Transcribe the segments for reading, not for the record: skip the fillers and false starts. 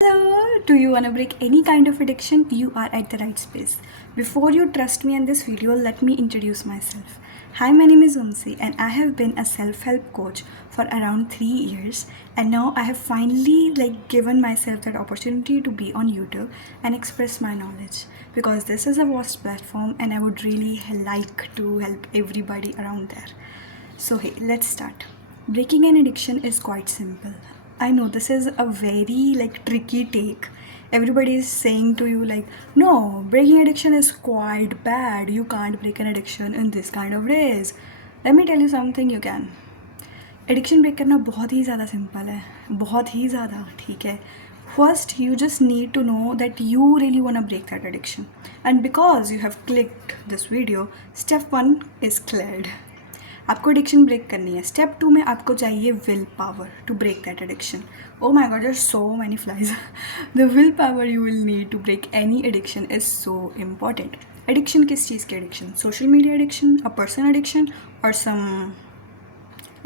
Hello! Do you want to break any kind of addiction? You are at the right space. Before you trust me in this video, let me introduce myself. Hi, my name is Umsi and I have been a self-help coach for around 3 years, and now I have finally given myself that opportunity to be on YouTube and express my knowledge, because this is a vast platform and I would really like to help everybody around there. So hey, let's start. Breaking an addiction is quite simple. I know this is a very tricky take. Everybody is saying to you no, breaking addiction is quite bad. You can't break an addiction in this kind of ways. Let me tell you something, you can. Addiction break करना बहुत ही ज़्यादा simple है, बहुत ही ज़्यादा, ठीक है. First you just need to know that you really want to break that addiction, and because you have clicked this video, step 1 is cleared. आपको addiction break करनी है. स्टेप 2 में आपको चाहिए will power to break that addiction. Oh my god, there are so many flies. The will power you will need to break any addiction is so important. Addiction किस चीज़ की addiction? Social media addiction, a person addiction, और सम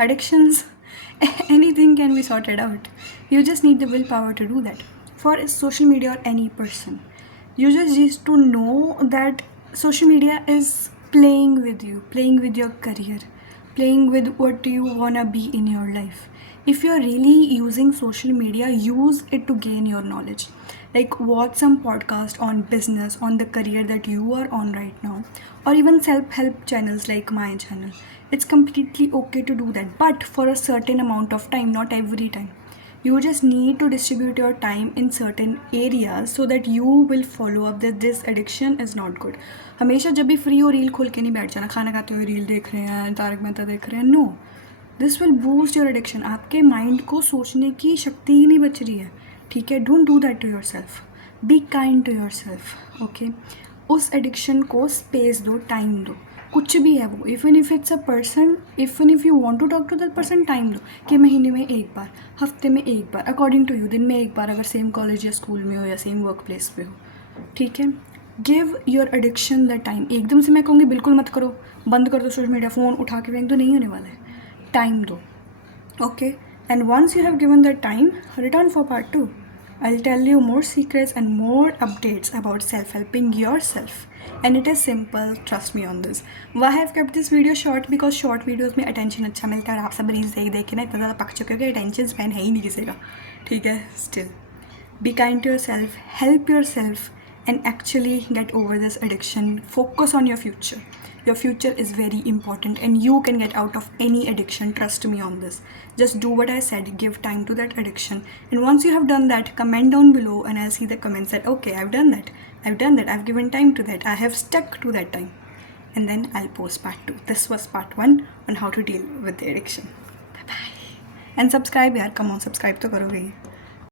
addictions. Anything can be sorted out. You just need the willpower to do that. For social media or any person, you just need to know that social media is playing with you, playing with your career, playing with what you wanna be in your life. If you're really using social media, use it to gain your knowledge. Like watch some podcast on business, on the career that you are on right now, or even self-help channels like my channel. It's completely okay to do that, but for a certain amount of time, not every time. You just need to distribute your time in certain areas so that you will follow up that this addiction is not good. हमेशा जब भी free हो reel खोल के नहीं बैठ जाना, खाना खाते हुए रील देख रहे हैं, तारक मेहता देख रहे हैं. No, this will boost your addiction. आपके माइंड को सोचने की शक्ति ही नहीं बच रही है, ठीक है. Don't do that to yourself. Be kind to yourself, okay. उस एडिक्शन को स्पेस दो, टाइम दो. कुछ भी है वो, even if it's a person, even if you want to talk to that person, time दो कि महीने में एक बार, हफ्ते में एक बार, अकॉर्डिंग टू यू, दिन में एक बार, अगर सेम कॉलेज या स्कूल में हो या सेम वर्क प्लेस पे हो, ठीक है. Give your addiction the time. एकदम से मैं कहूँगी बिल्कुल मत करो, बंद कर दो सोशल मीडिया, फ़ोन उठा के फेंक दो, नहीं होने वाला है. टाइम दो, okay. And once you have given the time, return for part 2. I'll tell you more secrets and more updates about self-helping yourself. And it is simple, trust me on this. Why I have kept this video short? Because short videos में attention अच्छा मिलता है, और आप सब reels देख के ना इतना ज़्यादा पक चुके हो कि attention span है ही नहीं किसी का, ठीक है. Still, be kind to yourself, help yourself, and actually get over this addiction. Focus on your future. Your future is very important and you can get out of any addiction. Trust me on this. Just do what I said, give time to that addiction. And once you have done that, comment down below and I'll see the comments that, okay, I've done that. I've given time to that. I have stuck to that time. And then I'll post part 2. This was part 1 on how to deal with the addiction. Bye-bye. And subscribe yaar, come on, subscribe to karoge.